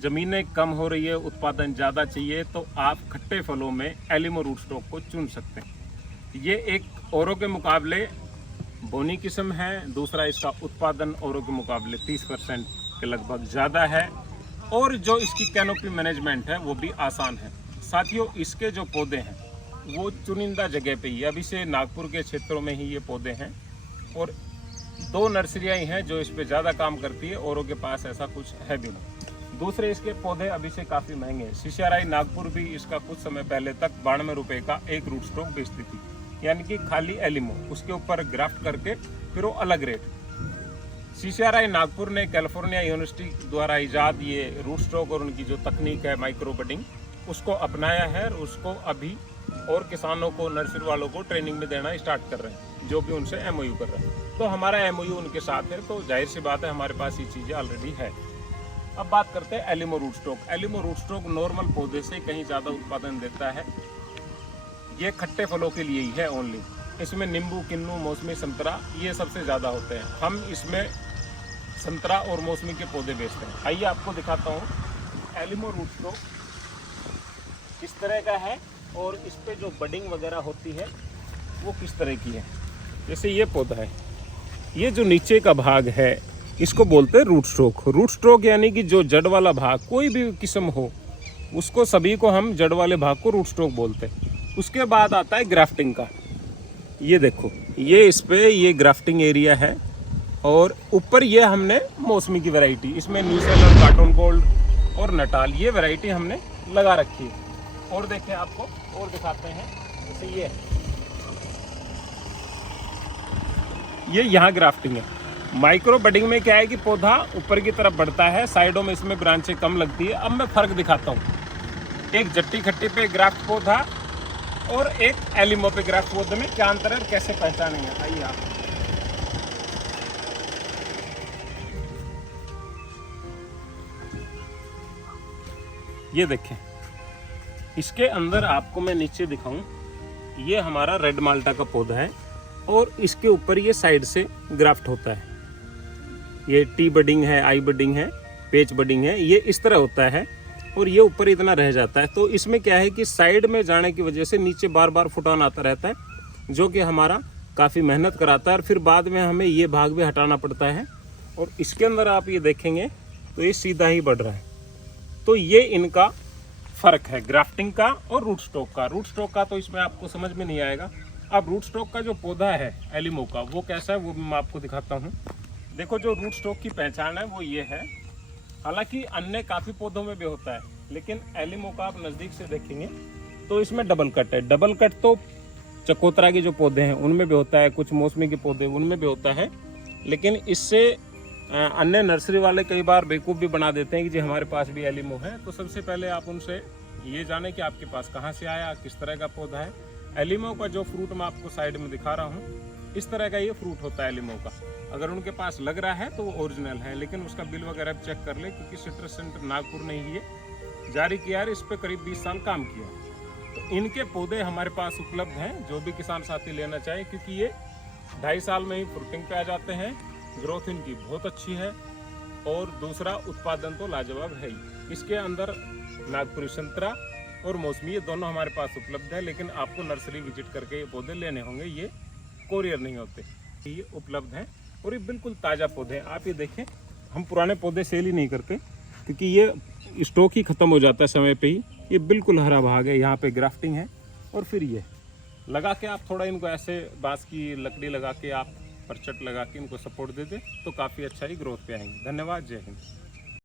ज़मीनें कम हो रही है, उत्पादन ज़्यादा चाहिए, तो आप खट्टे फलों में एलिमो रूट स्टॉक को चुन सकते हैं। ये एक औरों के मुकाबले बोनी किस्म है। दूसरा, इसका उत्पादन औरों के मुकाबले 30% के लगभग ज़्यादा है और जो इसकी कैनोपी मैनेजमेंट है वो भी आसान है। साथियों, इसके जो पौधे हैं वो चुनिंदा जगह पे ही, अभी से नागपुर के क्षेत्रों में ही ये पौधे हैं और 2 नर्सरियाँ ही हैं जो इस पे ज़्यादा काम करती है, औरों के पास ऐसा कुछ है भी नहीं। दूसरे, इसके पौधे अभी से काफ़ी महंगे हैं। CCRI नागपुर भी इसका कुछ समय पहले तक 92 रुपये का एक रूट स्टॉक बेचती थी, यानी कि खाली एलिमो, उसके ऊपर ग्राफ्ट करके फिर वो अलग रेट। CCRI नागपुर ने कैलिफोर्निया यूनिवर्सिटी द्वारा इजाद ये रूट स्टॉक और उनकी जो तकनीक है माइक्रो बडिंग, उसको अपनाया है और उसको अभी और किसानों को, नर्सरी वालों को ट्रेनिंग में देना स्टार्ट कर रहे हैं, जो भी उनसे MOU कर रहे हैं। तो हमारा MOU उनके साथ है, तो जाहिर सी बात है हमारे पास ये चीज़ें ऑलरेडी है। अब बात करते हैं एलिमो रूट स्टॉक। एलिमो रूट स्टॉक नॉर्मल पौधे से कहीं ज़्यादा उत्पादन देता है। ये खट्टे फलों के लिए ही है ओनली। इसमें नींबू, किन्नू, मौसमी, संतरा ये सबसे ज़्यादा होते हैं। हम इसमें संतरा और मौसमी के पौधे बेचते हैं। आइए आपको दिखाता हूँ एलिमो रूट स्टॉक किस तरह का है और इस पे जो बडिंग वगैरह होती है वो किस तरह की है। जैसे ये पौधा है, ये जो नीचे का भाग है इसको बोलते हैं रूट स्टॉक। रूट स्टॉक यानी कि जो जड़ वाला भाग, कोई भी किस्म हो उसको, सभी को हम जड़ वाले भाग को रूट स्टॉक बोलते हैं। उसके बाद आता है ग्राफ्टिंग का। ये देखो, ये इस पे ये ग्राफ्टिंग एरिया है और ऊपर ये हमने मौसमी की वैरायटी, इसमें न्यूसेल और कार्टून गोल्ड और नटाल ये वैरायटी हमने लगा रखी है। और देखें, आपको और दिखाते हैं। जैसे ये यहाँ ग्राफ्टिंग है। माइक्रो बडिंग में क्या है कि पौधा ऊपर की तरफ बढ़ता है, साइडों में इसमें ब्रांचें कम लगती है। अब मैं फ़र्क दिखाता हूँ, एक जट्टी खट्टी पे ग्राफ्ट पौधा और एक एलिमो पे ग्राफ्ट पौधे में क्या अंतर है, कैसे पहचानेंगे। आइए आप, ये देखें, इसके अंदर आपको मैं नीचे दिखाऊं, ये हमारा रेड माल्टा का पौधा है और इसके ऊपर ये साइड से ग्राफ्ट होता है। ये टी बडिंग है, आई बडिंग है, पेच बडिंग है, ये इस तरह होता है और ये ऊपर इतना रह जाता है। तो इसमें क्या है कि साइड में जाने की वजह से नीचे बार बार फुटान आता रहता है, जो कि हमारा काफ़ी मेहनत कराता है और फिर बाद में हमें ये भाग भी हटाना पड़ता है। और इसके अंदर आप ये देखेंगे तो ये सीधा ही बढ़ रहा है। तो ये इनका फ़र्क है ग्राफ्टिंग का और रूट स्टॉक का। रूट स्टॉक का तो इसमें आपको समझ में नहीं आएगा। अब रूट स्टॉक का जो पौधा है एलिमो का, वो कैसा है वो भी मैं आपको दिखाता हूँ। देखो, जो रूट स्टॉक की पहचान है वो ये है। हालांकि अन्य काफ़ी पौधों में भी होता है, लेकिन एलिमो का आप नज़दीक से देखेंगे तो इसमें डबल कट है। डबल कट तो चकोतरा के जो पौधे हैं उनमें भी होता है, कुछ मौसमी के पौधे उनमें भी होता है, लेकिन इससे अन्य नर्सरी वाले कई बार बेवकूफ़ भी बना देते हैं कि जी हमारे पास भी एलिमो है। तो सबसे पहले आप उनसे ये जाने कि आपके पास कहाँ से आया, किस तरह का पौधा है। एलिमो का जो फ्रूट मैं आपको साइड में दिखा रहा हूँ, इस तरह का ये फ्रूट होता है एलिमो का। अगर उनके पास लग रहा है तो वो ओरिजिनल है, लेकिन उसका बिल वगैरह चेक कर ले, क्योंकि सिट्रस सेंटर नागपुर ने ही ये जारी किया है। इस पर करीब 20 साल काम किया। तो इनके पौधे हमारे पास उपलब्ध हैं, जो भी किसान साथी लेना चाहे, क्योंकि ये 2.5 साल में ही फ्रूटिंग पे आ जाते हैं। ग्रोथ इनकी बहुत अच्छी है और दूसरा, उत्पादन तो लाजवाब है ही। इसके अंदर नागपुरी संतरा और मौसमी ये दोनों हमारे पास उपलब्ध है, लेकिन आपको नर्सरी विजिट करके ये पौधे लेने होंगे। ये कोरियर नहीं होते, ये उपलब्ध हैं और ये बिल्कुल ताज़ा पौधे हैं। आप ये देखें, हम पुराने पौधे सेल ही नहीं करते, क्योंकि ये स्टॉक ही ख़त्म हो जाता है समय पे ही। ये बिल्कुल हरा भाग है, यहाँ पे ग्राफ्टिंग है और फिर ये लगा के आप थोड़ा इनको ऐसे बांस की लकड़ी लगा के आप परचट लगा के इनको सपोर्ट दे दें तो काफ़ी अच्छा ही ग्रोथ पे आएंगे। धन्यवाद, जय हिंद।